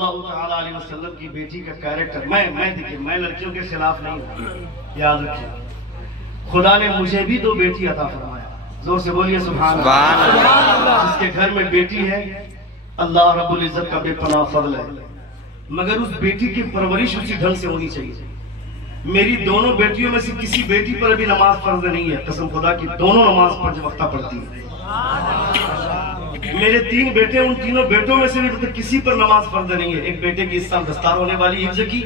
सल्लल्लाहु ताला अलैहि वसल्लम की बेटी का कैरेक्टर, मैं देखिए, मैं लड़कियों के खिलाफ नहीं हूँ, याद रखिए। खुदा ने मुझे भी 2 बेटी अता फरमाया, जोर से बोलिए सुभान अल्लाह। जिसके घर में बेटी है, अल्लाह रब्बुल इज्जत का बेपनाह फज़ल है, मगर उस बेटी की परवरिश उसी ढंग से होनी चाहिए। मेरी दोनों बेटियों में से किसी बेटी पर अभी नमाज फर्ज नहीं है, कसम खुदा की दोनों नमाज पर वक्ता पढ़ती है। मेरे 3 बेटे, उन तीनों बेटों में से भी मतलब किसी पर नमाज फर्ज नहीं है। एक बेटे की इस साल दस्तार होने वाली, हिफ्ज़ की,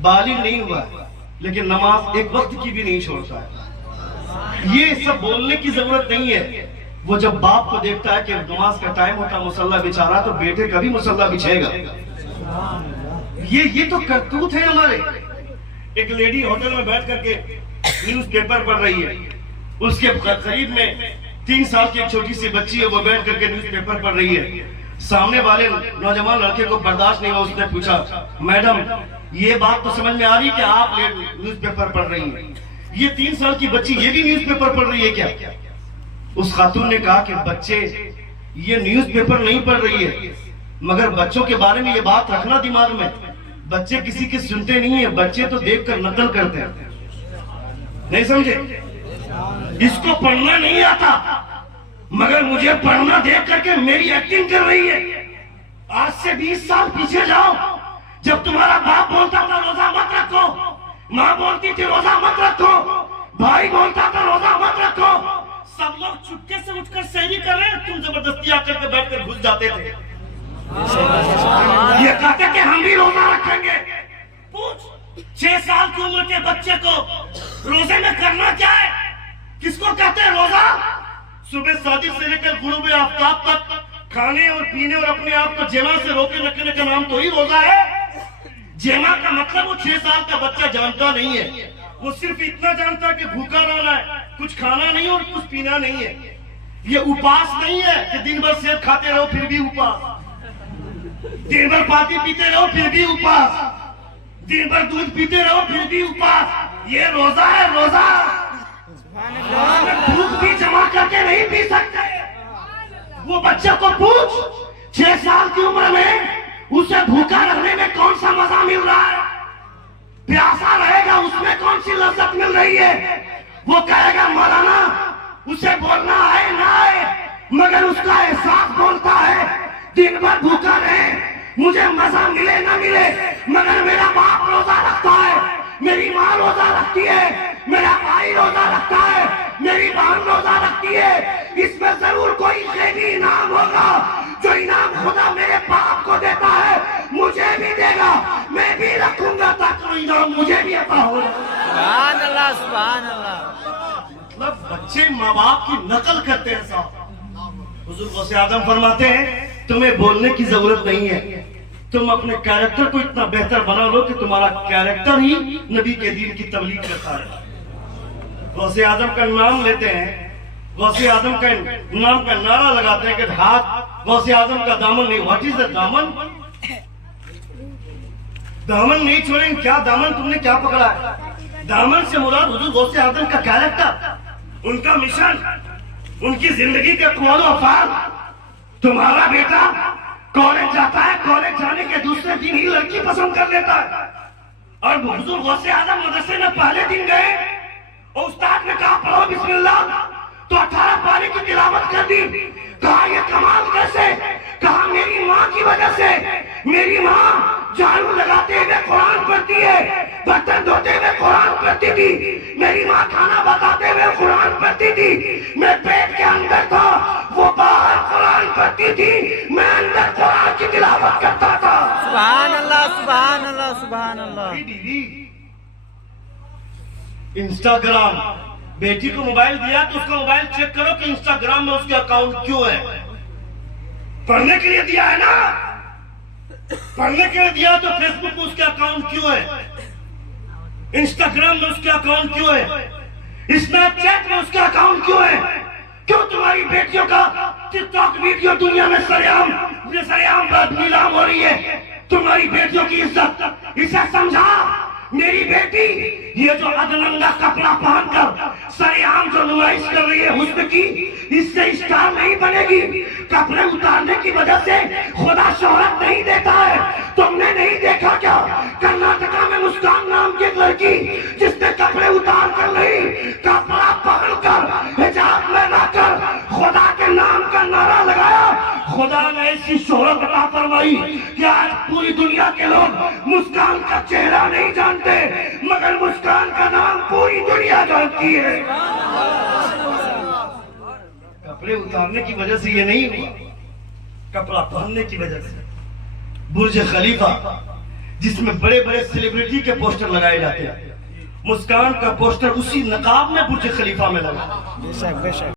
बालिग नहीं हुआ, लेकिन नमाज एक वक्त की भी नहीं छोड़ता है। ये सब बोलने की जरूरत नहीं है। वो जब बाप को देखता है कि नमाज का टाइम होता है, मुसल्ला बिछा, तो बेटे का भी मुसल्ला बिछेगा। ये तो करतूत है हमारे। एक लेडी होटल में बैठ करके न्यूज़पेपर पढ़ रही है, उसके करीब में 3 साल की एक छोटी सी बच्ची है, वो बैठ करके न्यूज़पेपर पढ़ रही है। सामने वाले नौजवान लड़के को बर्दाश्त नहीं हुआ, उसने पूछा, मैडम ये बात तो समझ में आ रही है कि आप न्यूज़पेपर पढ़ रही हैं, ये 3 साल की बच्ची ये भी न्यूज़पेपर पढ़ रही है क्या? उस खातून ने कहा कि बच्चे ये न्यूज़पेपर नहीं पढ़ रही है, मगर बच्चों के बारे में ये बात रखना दिमाग में, बच्चे किसी की सुनते नहीं है, बच्चे तो देखकर नकल करते हैं। नहीं समझे? इसको पढ़ना नहीं आता, मगर मुझे पढ़ना देख करके मेरी एक्टिंग कर रही है। आज से 20 साल पीछे जाओ, जब तुम्हारा बाप बोलता था रोजा मत रखो, माँ बोलती थी रोजा मत रखो, भाई बोलता था रोजा मत रखो, सब लोग चुपके से उठकर सहरी कर रहे हैं, तुम जबरदस्ती आकर के बैठकर घुस जाते थे। ये कहते कि हम भी रोजा रखेंगे। पूछ 6 साल की उम्र के बच्चे को रोजे में करना क्या है? किसको कहते हैं रोजा? सुबह शादी से लेकर गुरूब आफ्ताब तक खाने और पीने और अपने आप को जेमा से रोके रखने का नाम तो ही रोजा है। जेमा का मतलब वो 6 साल का बच्चा जानता नहीं है, वो सिर्फ इतना जानता है कि भूखा रहना है, कुछ खाना नहीं और कुछ पीना नहीं है। ये उपास नहीं है कि दिन भर सेब खाते रहो फिर भी उपास, दिन भर पानी पीते रहो फिर भी उपास, दिन भर दूध पीते रहो फिर भी उपास। ये रोजा है, रोजा। दूध भी जमा करके नहीं पी सकते। वो बच्चे को पूछ 6 साल की उम्र में उसे भूखा रहने में कौन सा मजा मिल रहा है, प्यासा रहेगा उसमें कौन सी लज्जत मिल रही है। वो कहेगा मौलाना उसे बोलना आए ना आए, मगर उसका एहसास बोलता है दिन भर भूखा रहे, मुझे मजा मिले ना मिले, मगर मेरा बाप रोजा रखता है, मेरी माँ रोजा रखती है, मेरा भाई रोजा रखता है, मेरी बहन रोजा रखती है, इसमें जरूर कोई खैरी इनाम होगा। जो इनाम खुदा मेरे बाप को देता है मुझे भी देगा, मैं भी रखूंगा ताकि इनाम मुझे भी अता हो। सुभान अल्लाह, सुभान अल्लाह। मतलब बच्चे माँ बाप की नकल करते हैं साहब। हुजूर गौसे आजम फरमाते हैं तुम्हें बोलने की जरूरत नहीं है, तुम अपने कैरेक्टर को इतना बेहतर बना लो कि तुम्हारा कैरेक्टर ही नबी के दीन की तबलीग करता है। गौसे आजम का नाम लेते हैं, गौसे आजम का नाम का नारा लगाते हैं कि हाथ गौसे आजम का दामन नहीं। व्हाट इज द दामन? दामन नहीं छोड़ेंगे। क्या दामन? तुमने क्या पकड़ा है? दामन से मुराद हुजूर गौसे आजम का कैरेक्टर, उनका मिशन, उनकी जिंदगी का क़ौल व फ़ाल। तुम्हारा बेटा कॉलेज जाता है, कॉलेज जाने के दूसरे दिन ही लड़की पसंद कर लेता है, और हुजूर गौसे आजम मदरसे में पहले दिन गए और उस्ताद ने कहा पढ़ो बिस्मिल्लाह, तो 18 पारी की तिलावत कर दी। कहा ये कमाल कैसे? कहा मेरी माँ की वजह से। मेरी माँ झाड़ू लगाते हुए कुरान पढ़ती है, बर्तन धोते हुए कुरान पढ़ती थी, मेरी माँ खाना बताते हुए कुरान पढ़ती थी, मैं पेट के अंदर था, वो बाहर कुरान पढ़ती थी, मैं अंदर कुरान की तिलावत करता था। सुभान अल्लाह, सुभान अल्लाह, सुभान अल्लाह। इंस्टाग्राम, बेटी को मोबाइल दिया तो उसका मोबाइल चेक करो कि इंस्टाग्राम में उसके अकाउंट क्यों है। पढ़ने के लिए दिया है ना, पढ़ने के लिए दिया तो फेसबुक में उसके अकाउंट क्यों है, इंस्टाग्राम में उसके अकाउंट क्यों है, स्नैपचैट में उसके अकाउंट क्यों है? क्यों तुम्हारी बेटियों का टिकटॉक वीडियो दुनिया में सरेआम नीलाम हो रही है? तुम्हारी बेटियों की इज्जत, इसे समझा। मेरी बेटी ये जो अधनंगा कपड़ा पहनकर सरेआम जो नुमाइश कर रही है हुस्न की, इससे स्टार नहीं बनेगी। कपड़े उतारने की वजह से खुदा शोहरत नहीं देता है, तो खुदा ने ऐसी शोहरत अता फरमाई कि आज पूरी दुनिया के लोग मुस्कान का चेहरा नहीं जानते, मगर मुस्कान का नाम पूरी दुनिया जानती है। कपड़े उतारने की वजह से ये नहीं हुआ, कपड़ा पहनने की वजह से। बुर्ज खलीफा जिसमें बड़े बड़े सेलिब्रिटी के पोस्टर लगाए जाते हैं, मुस्कान का पोस्टर उसी नकाब में बुर्ज खलीफा में लगा। बेशक बेशक।